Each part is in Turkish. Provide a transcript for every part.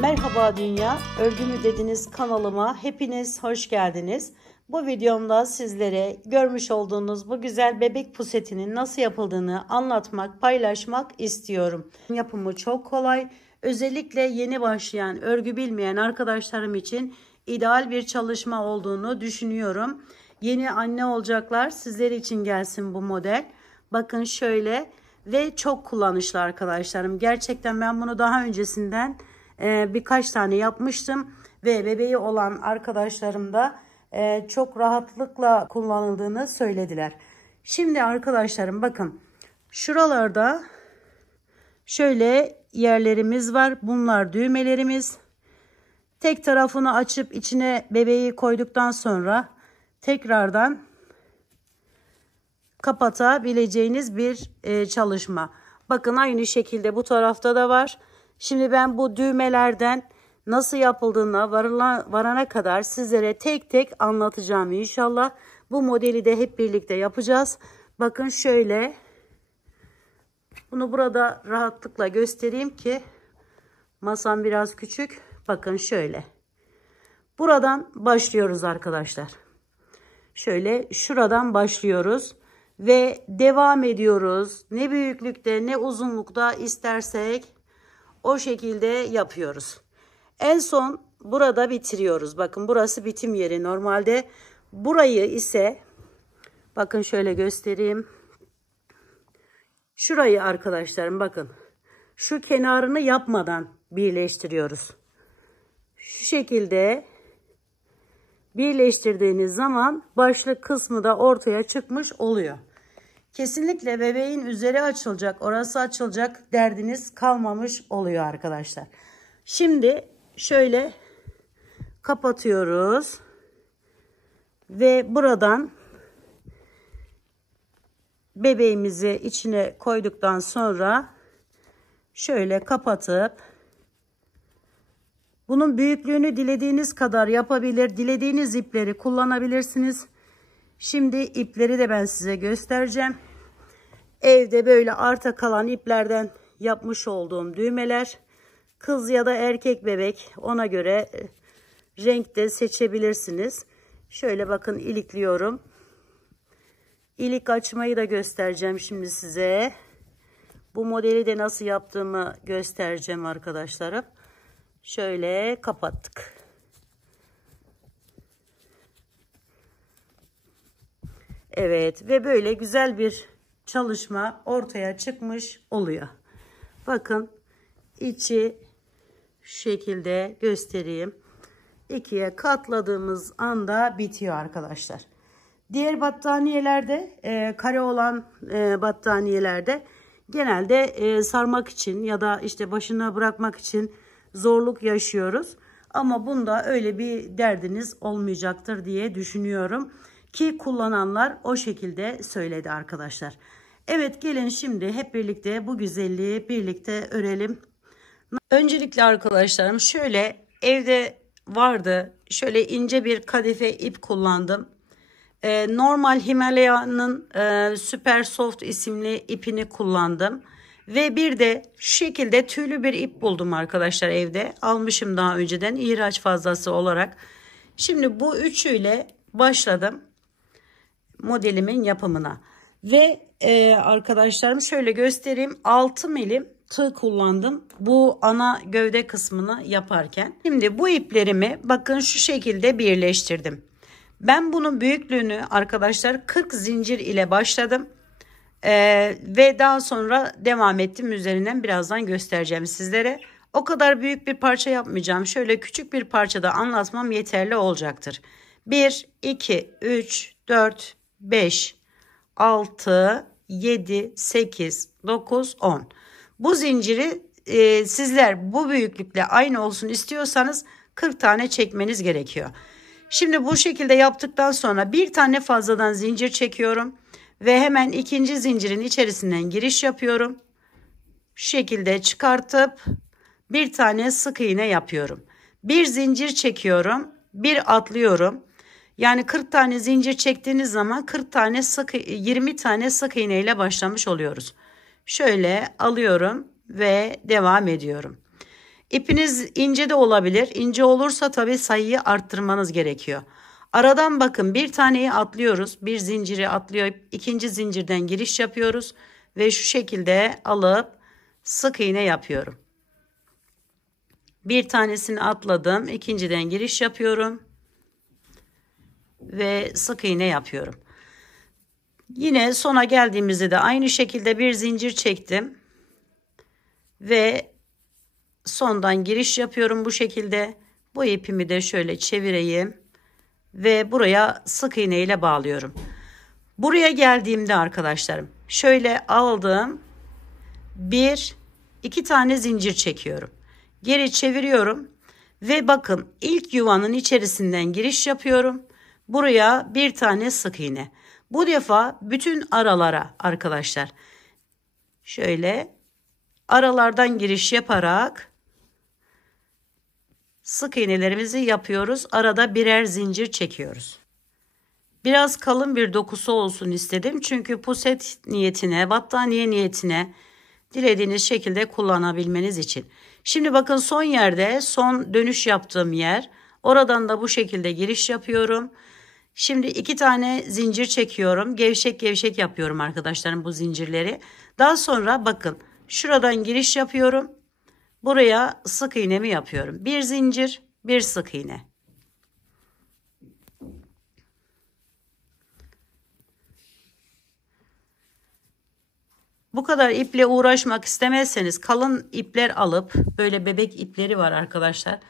Merhaba Dünya, Örgü mü dediniz kanalıma hepiniz hoş geldiniz. Bu videomda sizlere görmüş olduğunuz bu güzel bebek pusetinin nasıl yapıldığını anlatmak, paylaşmak istiyorum. Yapımı çok kolay. Özellikle yeni başlayan, örgü bilmeyen arkadaşlarım için ideal bir çalışma olduğunu düşünüyorum. Yeni anne olacaklar, sizler için gelsin bu model. Bakın şöyle ve çok kullanışlı arkadaşlarım. Gerçekten ben bunu daha öncesinden birkaç tane yapmıştım ve bebeği olan arkadaşlarım da çok rahatlıkla kullanıldığını söylediler. Şimdi arkadaşlarım bakın şuralarda şöyle yerlerimiz var. Bunlar düğmelerimiz. Tek tarafını açıp içine bebeği koyduktan sonra tekrardan kapatabileceğiniz bir çalışma. Bakın aynı şekilde bu tarafta da var. Şimdi ben bu düğmelerden nasıl yapıldığına varana kadar sizlere tek tek anlatacağım inşallah. Bu modeli de hep birlikte yapacağız. Bakın şöyle. Bunu burada rahatlıkla göstereyim ki masam biraz küçük. Bakın şöyle. Buradan başlıyoruz arkadaşlar. Şöyle şuradan başlıyoruz ve devam ediyoruz. Ne büyüklükte ne uzunlukta istersek o şekilde yapıyoruz. En son burada bitiriyoruz. Bakın burası bitim yeri. Normalde burayı ise bakın şöyle göstereyim. Şurayı arkadaşlarım bakın. Şu kenarını yapmadan birleştiriyoruz. Şu şekilde birleştirdiğiniz zaman başlık kısmı da ortaya çıkmış oluyor. Kesinlikle bebeğin üzeri açılacak, orası açılacak derdiniz kalmamış oluyor arkadaşlar. Şimdi şöyle kapatıyoruz ve buradan bebeğimizi içine koyduktan sonra şöyle kapatıp bunun büyüklüğünü dilediğiniz kadar yapabilir, dilediğiniz ipleri kullanabilirsiniz. Şimdi ipleri de ben size göstereceğim. Evde böyle arta kalan iplerden yapmış olduğum düğmeler. Kız ya da erkek bebek, ona göre renk de seçebilirsiniz. Şöyle bakın ilikliyorum. İlik açmayı da göstereceğim şimdi size. Bu modeli de nasıl yaptığımı göstereceğim arkadaşlarım. Şöyle kapattık. Evet ve böyle güzel bir çalışma ortaya çıkmış oluyor. Bakın içi şu şekilde göstereyim. İkiye katladığımız anda bitiyor arkadaşlar. Diğer battaniyelerde kare olan battaniyelerde genelde sarmak için ya da işte başına bırakmak için zorluk yaşıyoruz. Ama bunda öyle bir derdiniz olmayacaktır diye düşünüyorum. Ki kullananlar o şekilde söyledi arkadaşlar. Evet gelin şimdi hep birlikte bu güzelliği birlikte örelim. Öncelikle arkadaşlarım şöyle evde vardı. Şöyle ince bir kadife ip kullandım. Normal Himalaya'nın Super Soft isimli ipini kullandım. Ve bir de şu şekilde tüylü bir ip buldum arkadaşlar evde. Almışım daha önceden ihraç fazlası olarak. Şimdi bu üçüyle başladım. modelimin yapımına. Ve arkadaşlarım şöyle göstereyim. 6 milim tığ kullandım bu ana gövde kısmını yaparken. Şimdi bu iplerimi bakın şu şekilde birleştirdim. Ben bunun büyüklüğünü arkadaşlar 40 zincir ile başladım. Ve daha sonra devam ettim. Üzerinden birazdan göstereceğim sizlere. O kadar büyük bir parça yapmayacağım. Şöyle küçük bir parçada anlatmam yeterli olacaktır. 1, 2, 3, 4, 5, 6, 7, 8, 9, 10. Bu zinciri sizler bu büyüklükle aynı olsun istiyorsanız 40 tane çekmeniz gerekiyor. Şimdi bu şekilde yaptıktan sonra bir tane fazladan zincir çekiyorum. Ve hemen ikinci zincirin içerisinden giriş yapıyorum. Şu şekilde çıkartıp bir tane sık iğne yapıyorum. Bir zincir çekiyorum. Bir atlıyorum. Yani 40 tane zincir çektiğiniz zaman 20 tane sık iğne ile başlamış oluyoruz. Şöyle alıyorum ve devam ediyorum. İpiniz ince de olabilir. İnce olursa tabii sayıyı arttırmanız gerekiyor. Aradan bakın bir taneyi atlıyoruz. Bir zinciri atlıyor. İkinci zincirden giriş yapıyoruz. Ve şu şekilde alıp sık iğne yapıyorum. Bir tanesini atladım. İkinciden giriş yapıyorum. Ve sık iğne yapıyorum. Yine sona geldiğimizde de aynı şekilde bir zincir çektim. Ve sondan giriş yapıyorum bu şekilde. Bu ipimi de şöyle çevireyim. Ve buraya sık iğne ile bağlıyorum. Buraya geldiğimde arkadaşlarım şöyle aldım. 2 tane zincir çekiyorum. Geri çeviriyorum. Ve bakın ilk yuvanın içerisinden giriş yapıyorum. Buraya bir tane sık iğne. Bu defa bütün aralara arkadaşlar şöyle aralardan giriş yaparak sık iğnelerimizi yapıyoruz. Arada birer zincir çekiyoruz. Biraz kalın bir dokusu olsun istedim. Çünkü puset niyetine, battaniye niyetine dilediğiniz şekilde kullanabilmeniz için. Şimdi bakın son yerde, son dönüş yaptığım yer. Oradan da bu şekilde giriş yapıyorum. Şimdi 2 tane zincir çekiyorum. Gevşek gevşek yapıyorum arkadaşlarım bu zincirleri. Daha sonra bakın şuradan giriş yapıyorum. Buraya sık iğnemi yapıyorum. Bir zincir, bir sık iğne. Bu kadar iple uğraşmak istemezseniz kalın ipler alıp böyle bebek ipleri var arkadaşlar.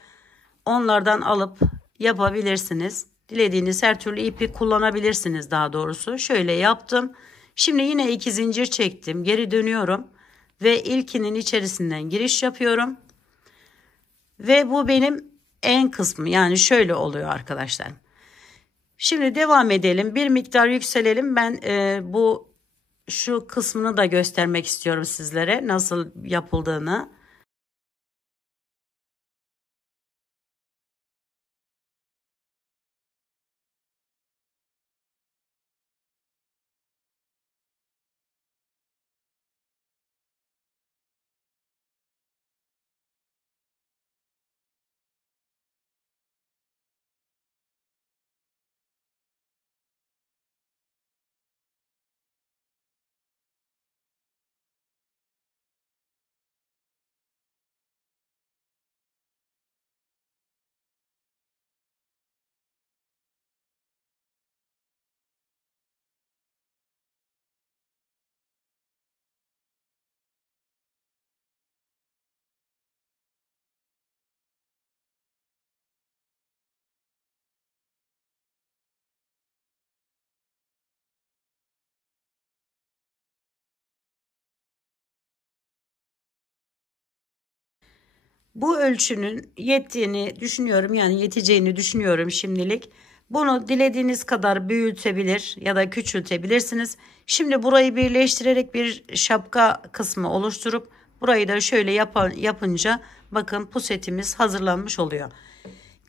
Onlardan alıp yapabilirsiniz. Dilediğiniz her türlü ipi kullanabilirsiniz daha doğrusu. Şöyle yaptım. Şimdi yine 2 zincir çektim. Geri dönüyorum ve ilkinin içerisinden giriş yapıyorum. Ve bu benim en kısmı, yani şöyle oluyor arkadaşlar. Şimdi devam edelim. Bir miktar yükselelim. Ben şu kısmını da göstermek istiyorum sizlere nasıl yapıldığını. Bu ölçünün yettiğini düşünüyorum, yani yeteceğini düşünüyorum şimdilik. Bunu dilediğiniz kadar büyütebilir ya da küçültebilirsiniz. Şimdi burayı birleştirerek bir şapka kısmı oluşturup burayı da şöyle yapınca bakın pusetimiz hazırlanmış oluyor.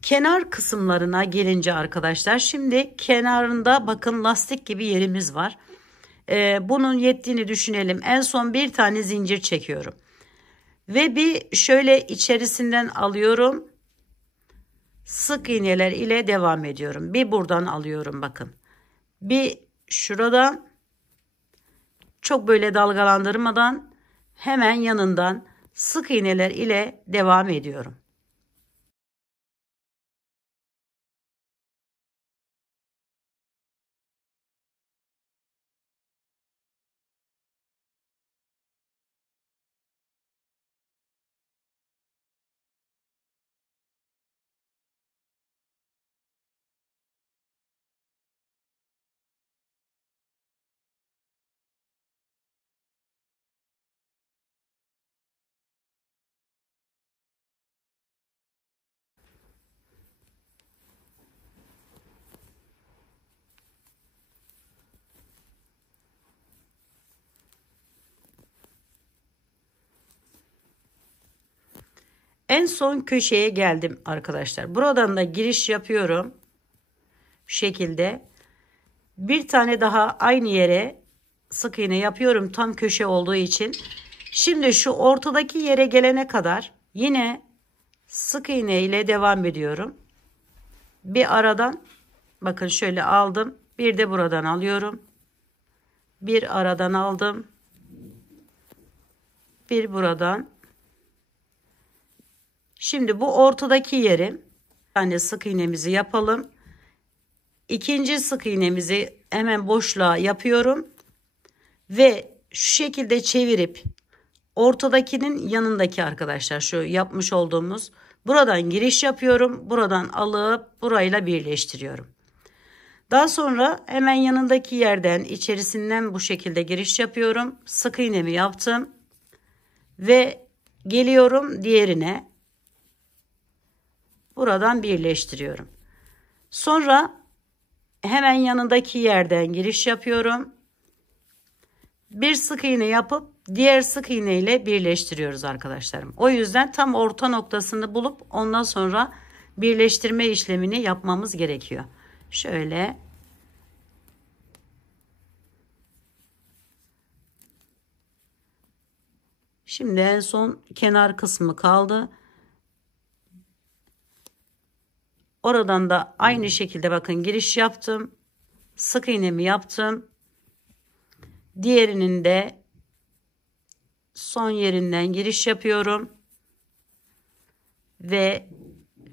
Kenar kısımlarına gelince arkadaşlar, şimdi kenarında bakın lastik gibi yerimiz var. Bunun yettiğini düşünelim. En son bir tane zincir çekiyorum. Ve bir şöyle içerisinden alıyorum. Sık iğneler ile devam ediyorum. Bir buradan alıyorum bakın. Bir şuradan çok böyle dalgalandırmadan hemen yanından sık iğneler ile devam ediyorum. En son köşeye geldim arkadaşlar. Buradan da giriş yapıyorum. Şu şekilde. Bir tane daha aynı yere sık iğne yapıyorum tam köşe olduğu için. Şimdi şu ortadaki yere gelene kadar yine sık iğne ile devam ediyorum. Bir aradan bakın şöyle aldım. Bir de buradan alıyorum. Bir aradan aldım. Bir buradan. Şimdi bu ortadaki yeri bir tane sık iğnemizi yapalım. İkinci sık iğnemizi hemen boşluğa yapıyorum. Ve şu şekilde çevirip ortadakinin yanındaki arkadaşlar şu yapmış olduğumuz buradan giriş yapıyorum. Buradan alıp burayla birleştiriyorum. Daha sonra hemen yanındaki yerden içerisinden bu şekilde giriş yapıyorum. Sık iğnemi yaptım. Ve geliyorum diğerine. Buradan birleştiriyorum. Sonra hemen yanındaki yerden giriş yapıyorum. Bir sık iğne yapıp diğer sık iğne ile birleştiriyoruz arkadaşlarım. O yüzden tam orta noktasını bulup ondan sonra birleştirme işlemini yapmamız gerekiyor. Şöyle. Şimdi en son kenar kısmı kaldı. Oradan da aynı şekilde bakın giriş yaptım. Sık iğnemi yaptım. Diğerinin de son yerinden giriş yapıyorum. Ve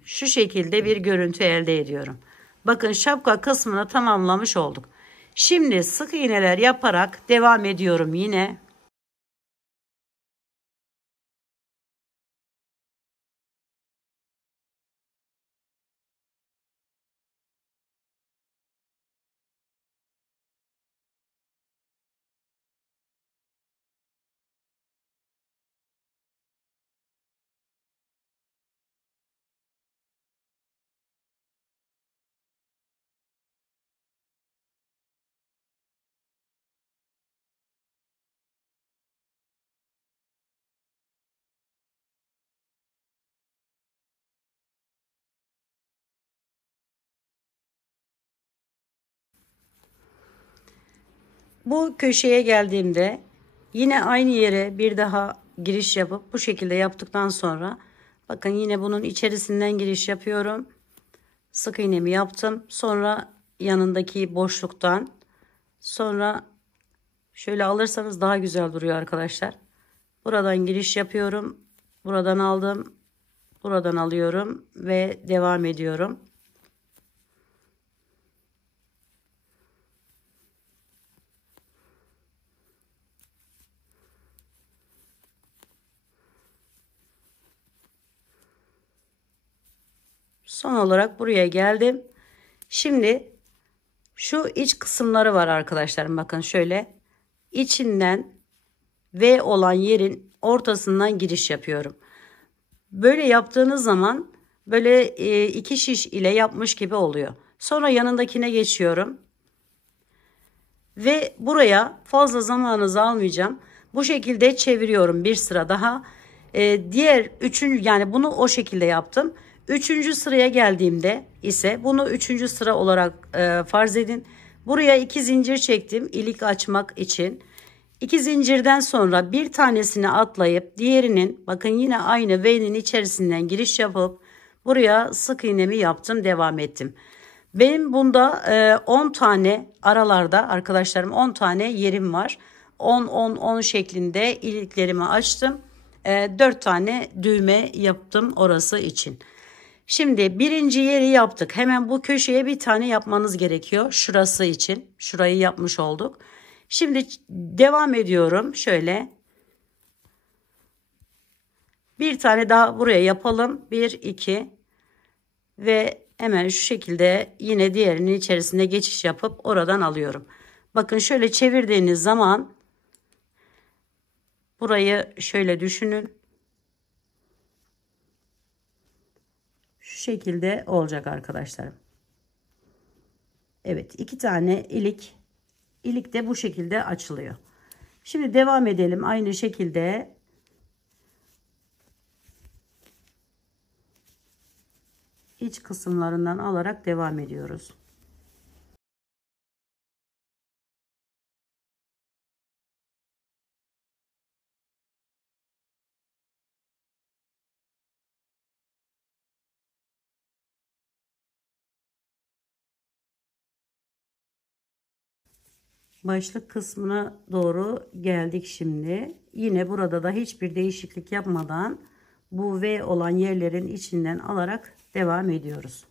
şu şekilde bir görüntü elde ediyorum. Bakın şapka kısmını tamamlamış olduk. Şimdi sık iğneler yaparak devam ediyorum yine. Bu köşeye geldiğimde yine aynı yere bir daha giriş yapıp bu şekilde yaptıktan sonra bakın yine bunun içerisinden giriş yapıyorum. Sık iğnemi yaptım. Sonra yanındaki boşluktan sonra şöyle alırsanız daha güzel duruyor arkadaşlar. Buradan giriş yapıyorum. Buradan aldım. Buradan alıyorum ve devam ediyorum. Son olarak buraya geldim. Şimdi şu iç kısımları var arkadaşlarım. Bakın şöyle içinden V olan yerin ortasından giriş yapıyorum. Böyle yaptığınız zaman böyle iki şiş ile yapmış gibi oluyor. Sonra yanındakine geçiyorum. Ve buraya fazla zamanınızı almayacağım. Bu şekilde çeviriyorum bir sıra daha. Diğer üçüncü yani bunu o şekilde yaptım. Üçüncü sıraya geldiğimde ise bunu üçüncü sıra olarak farz edin. Buraya 2 zincir çektim ilik açmak için. 2 zincirden sonra bir tanesini atlayıp diğerinin bakın yine aynı V'nin içerisinden giriş yapıp buraya sık iğnemi yaptım devam ettim. Benim bunda 10 tane aralarda arkadaşlarım 10 tane yerim var. 10 şeklinde iliklerimi açtım. 4 tane düğme yaptım orası için. Şimdi birinci yeri yaptık. Hemen bu köşeye bir tane yapmanız gerekiyor. Şurası için. Şurayı yapmış olduk. Şimdi devam ediyorum. Şöyle. Bir tane daha buraya yapalım. 1, 2 ve hemen şu şekilde yine diğerinin içerisine geçiş yapıp oradan alıyorum. Bakın şöyle çevirdiğiniz zaman burayı şöyle düşünün. Şu şekilde olacak arkadaşlarım. Evet, 2 tane ilik de bu şekilde açılıyor. Şimdi devam edelim aynı şekilde. İç kısımlarından alarak devam ediyoruz. Başlık kısmına doğru geldik şimdi. Yine burada da hiçbir değişiklik yapmadan bu V olan yerlerin içinden alarak devam ediyoruz.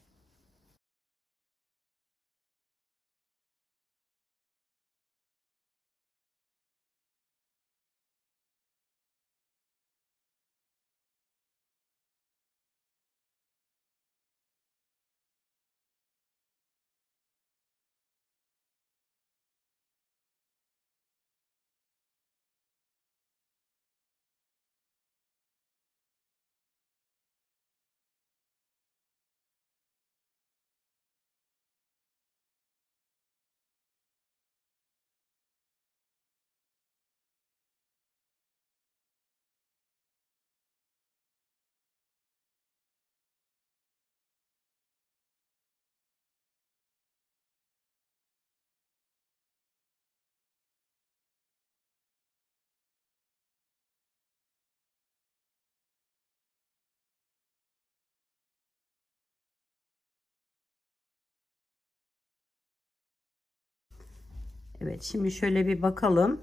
Evet, şimdi şöyle bir bakalım.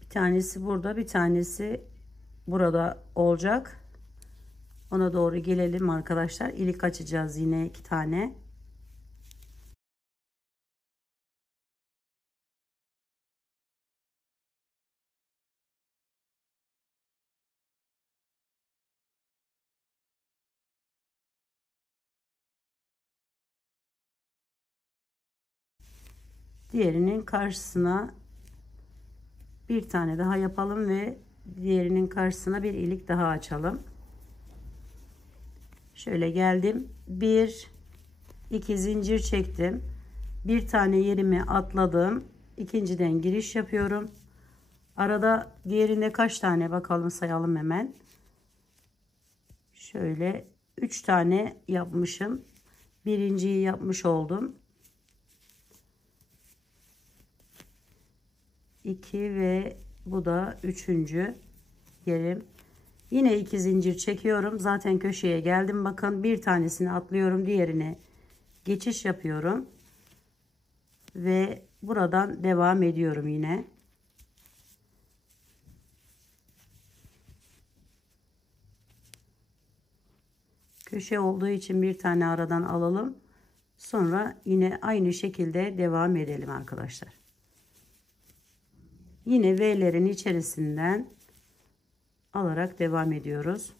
Bir tanesi burada, bir tanesi burada olacak. Ona doğru gelelim arkadaşlar. İlik açacağız yine 2 tane. Diğerinin karşısına bir tane daha yapalım ve diğerinin karşısına bir ilik daha açalım. Şöyle geldim. 1 2 zincir çektim. Bir tane yerimi atladım. İkinciden giriş yapıyorum. Arada diğerinde kaç tane bakalım sayalım hemen. Şöyle 3 tane yapmışım. Birinciyi yapmış oldum. 2 ve bu da 3. yerim. Yine 2 zincir çekiyorum. Zaten köşeye geldim. Bakın bir tanesini atlıyorum. Diğerine geçiş yapıyorum. Ve buradan devam ediyorum yine. Köşe olduğu için bir tane aradan alalım. Sonra yine aynı şekilde devam edelim arkadaşlar. Yine V'lerin içerisinden alarak devam ediyoruz.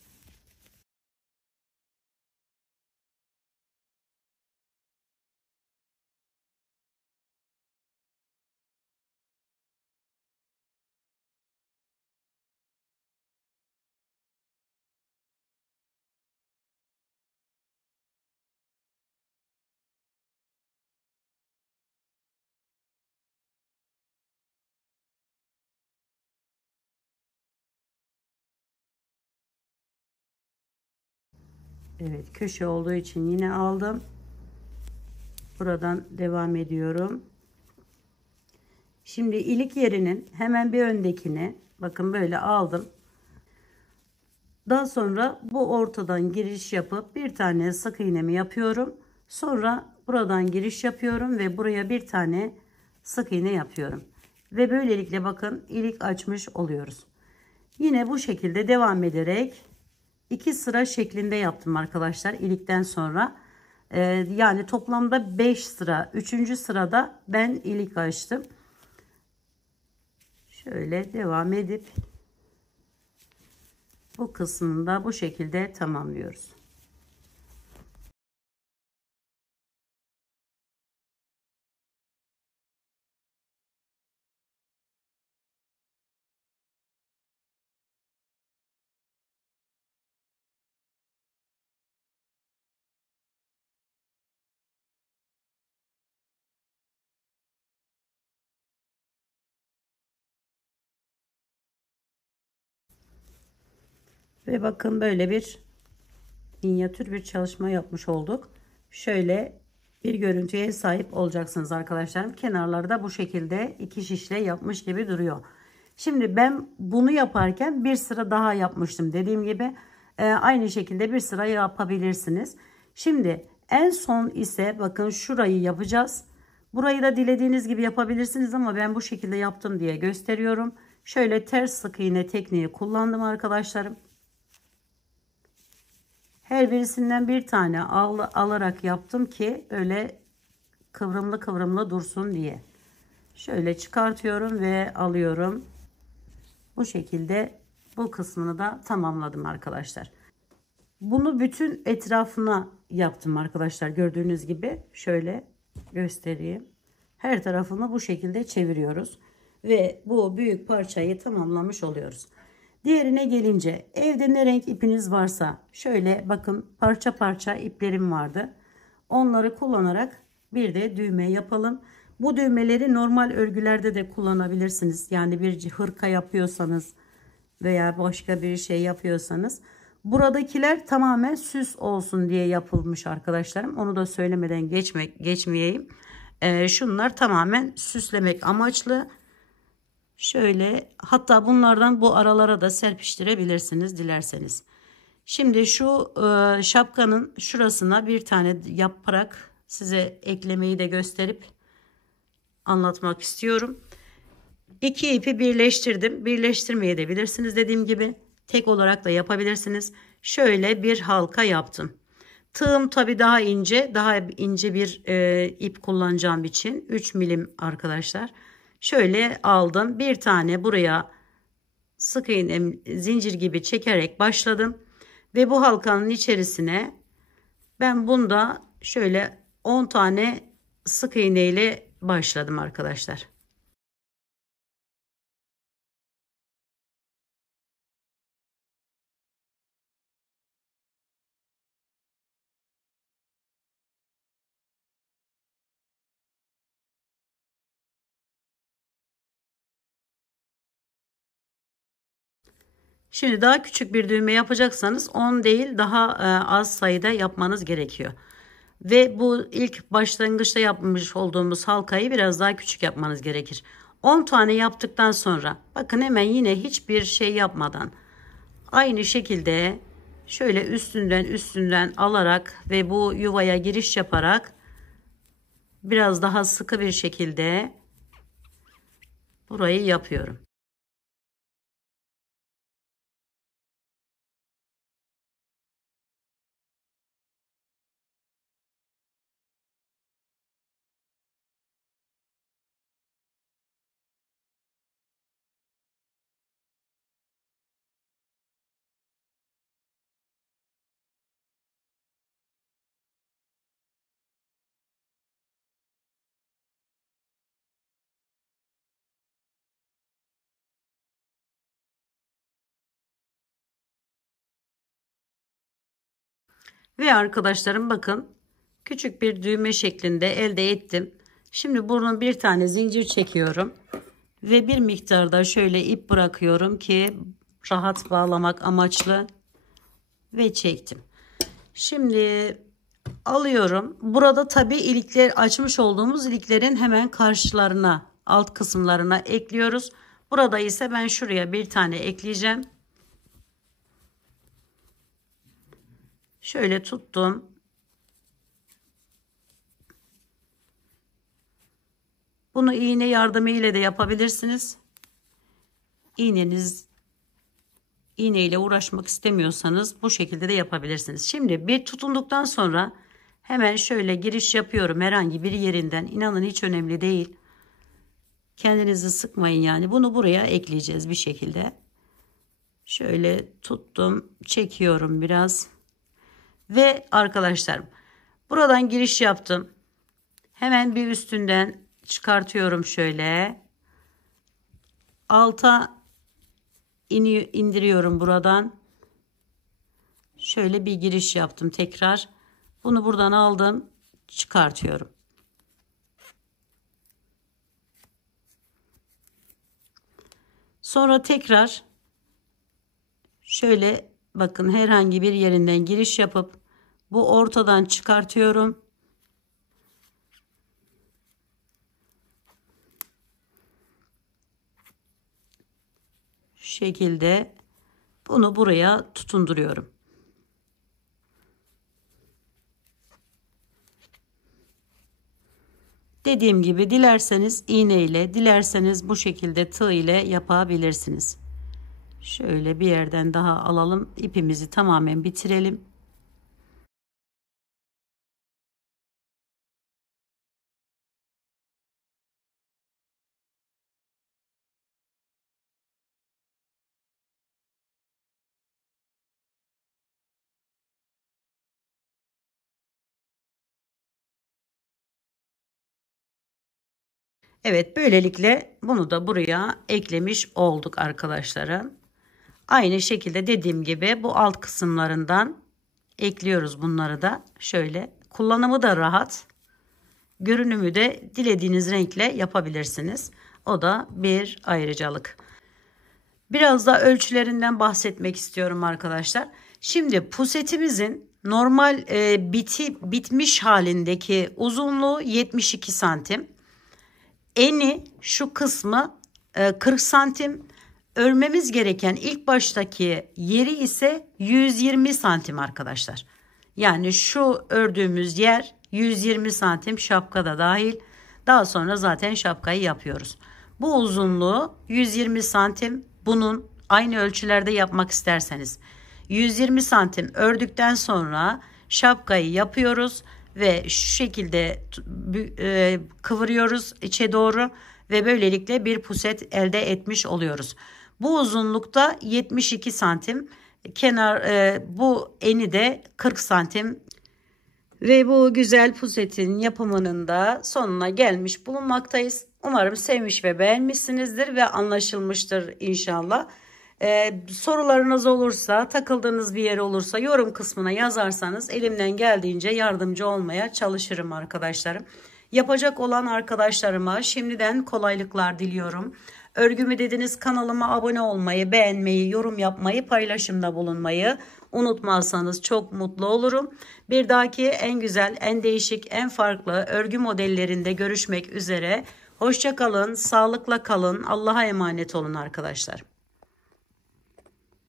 Evet, köşe olduğu için yine aldım. Buradan devam ediyorum. Şimdi ilik yerinin hemen bir öndekini bakın böyle aldım. Daha sonra bu ortadan giriş yapıp bir tane sık iğnemi yapıyorum. Sonra buradan giriş yapıyorum ve buraya bir tane sık iğne yapıyorum. Ve böylelikle bakın ilik açmış oluyoruz. Yine bu şekilde devam ederek 2 sıra şeklinde yaptım arkadaşlar ilikten sonra. Yani toplamda 5 sıra. 3. sırada ben ilik açtım. Şöyle devam edip bu kısmını da bu şekilde tamamlıyoruz. Ve bakın böyle bir minyatür bir çalışma yapmış olduk. Şöyle bir görüntüye sahip olacaksınız arkadaşlarım. Kenarlarda bu şekilde 2 şişle yapmış gibi duruyor. Şimdi ben bunu yaparken bir sıra daha yapmıştım. Dediğim gibi aynı şekilde bir sıra yapabilirsiniz. Şimdi en son ise bakın şurayı yapacağız. Burayı da dilediğiniz gibi yapabilirsiniz ama ben bu şekilde yaptım diye gösteriyorum. Şöyle ters sık iğne tekniği kullandım arkadaşlarım. Her birisinden bir tane alarak yaptım ki öyle kıvrımlı kıvrımlı dursun diye. Şöyle çıkartıyorum ve alıyorum. Bu şekilde bu kısmını da tamamladım arkadaşlar. Bunu bütün etrafına yaptım arkadaşlar. Gördüğünüz gibi şöyle göstereyim. Her tarafını bu şekilde çeviriyoruz. Ve bu büyük parçayı tamamlamış oluyoruz. Diğerine gelince evde ne renk ipiniz varsa şöyle bakın parça parça iplerim vardı. Onları kullanarak bir de düğme yapalım. Bu düğmeleri normal örgülerde de kullanabilirsiniz. Yani bir hırka yapıyorsanız veya başka bir şey yapıyorsanız. Buradakiler tamamen süs olsun diye yapılmış arkadaşlarım. Onu da söylemeden geçmeyeyim. Şunlar tamamen süslemek amaçlı. Şöyle hatta bunlardan bu aralara da serpiştirebilirsiniz dilerseniz. Şimdi şu şapkanın şurasına bir tane yaparak size eklemeyi de gösterip anlatmak istiyorum. 2 ipi birleştirdim. Birleştirmeyi de bilirsiniz dediğim gibi. Tek olarak da yapabilirsiniz. Şöyle bir halka yaptım. Tığım tabi daha ince bir ip kullanacağım için 3 milim arkadaşlar. Şöyle aldım. Bir tane buraya sık iğne zincir gibi çekerek başladım. Ve bu halkanın içerisine ben bunda şöyle 10 tane sık iğne ile başladım arkadaşlar. Şimdi daha küçük bir düğme yapacaksanız 10 değil daha az sayıda yapmanız gerekiyor. Ve bu ilk başlangıçta yapmış olduğumuz halkayı biraz daha küçük yapmanız gerekir. 10 tane yaptıktan sonra bakın hemen yine hiçbir şey yapmadan aynı şekilde şöyle üstünden alarak ve bu yuvaya giriş yaparak biraz daha sıkı bir şekilde burayı yapıyorum. Ve arkadaşlarım bakın küçük bir düğme şeklinde elde ettim. Şimdi buradan bir tane zincir çekiyorum. Ve bir miktarda şöyle ip bırakıyorum ki rahat bağlamak amaçlı. Ve çektim. Şimdi alıyorum. Burada tabi ilikler açmış olduğumuz iliklerin hemen karşılarına alt kısımlarına ekliyoruz. Burada ise ben şuraya bir tane ekleyeceğim. Şöyle tuttum. Bunu iğne yardımı ile de yapabilirsiniz. İğneyle uğraşmak istemiyorsanız bu şekilde de yapabilirsiniz. Şimdi bir tutunduktan sonra hemen şöyle giriş yapıyorum herhangi bir yerinden. İnanın hiç önemli değil. Kendinizi sıkmayın yani. Bunu buraya ekleyeceğiz bir şekilde. Şöyle tuttum, çekiyorum biraz. Ve arkadaşlarım, buradan giriş yaptım. Hemen bir üstünden çıkartıyorum şöyle. Alta indiriyorum buradan. Şöyle bir giriş yaptım tekrar. Bunu buradan aldım, çıkartıyorum. Sonra tekrar şöyle bakın herhangi bir yerinden giriş yapıp bu ortadan çıkartıyorum. Şu şekilde bunu buraya tutunduruyorum. Dediğim gibi dilerseniz iğne ile, dilerseniz bu şekilde tığ ile yapabilirsiniz. Şöyle bir yerden daha alalım. İpimizi tamamen bitirelim. Evet, böylelikle bunu da buraya eklemiş olduk arkadaşlarım. Aynı şekilde dediğim gibi bu alt kısımlarından ekliyoruz bunları da. Şöyle kullanımı da rahat. Görünümü de dilediğiniz renkle yapabilirsiniz. O da bir ayrıcalık. Biraz da ölçülerinden bahsetmek istiyorum arkadaşlar. Şimdi pusetimizin normal bitmiş halindeki uzunluğu 72 santim. Eni şu kısmı 40 santim. Örmemiz gereken ilk baştaki yeri ise 120 santim arkadaşlar. Yani şu ördüğümüz yer 120 santim, şapka da dahil. Daha sonra zaten şapkayı yapıyoruz. Bu uzunluğu 120 santim. Bunun aynı ölçülerde yapmak isterseniz 120 santim ördükten sonra şapkayı yapıyoruz ve şu şekilde kıvırıyoruz içe doğru ve böylelikle bir puset elde etmiş oluyoruz. Bu uzunlukta 72 santim, bu eni de 40 santim. Ve bu güzel pusetin yapımının da sonuna gelmiş bulunmaktayız. Umarım sevmiş ve beğenmişsinizdir ve anlaşılmıştır inşallah. Sorularınız olursa, takıldığınız bir yer olursa yorum kısmına yazarsanız elimden geldiğince yardımcı olmaya çalışırım arkadaşlarım. Yapacak olan arkadaşlarıma şimdiden kolaylıklar diliyorum. Örgümü dediniz, kanalıma abone olmayı, beğenmeyi, yorum yapmayı, paylaşımda bulunmayı unutmazsanız çok mutlu olurum. Bir dahaki en güzel, en değişik, en farklı örgü modellerinde görüşmek üzere. Hoşça kalın, sağlıkla kalın, Allah'a emanet olun arkadaşlar.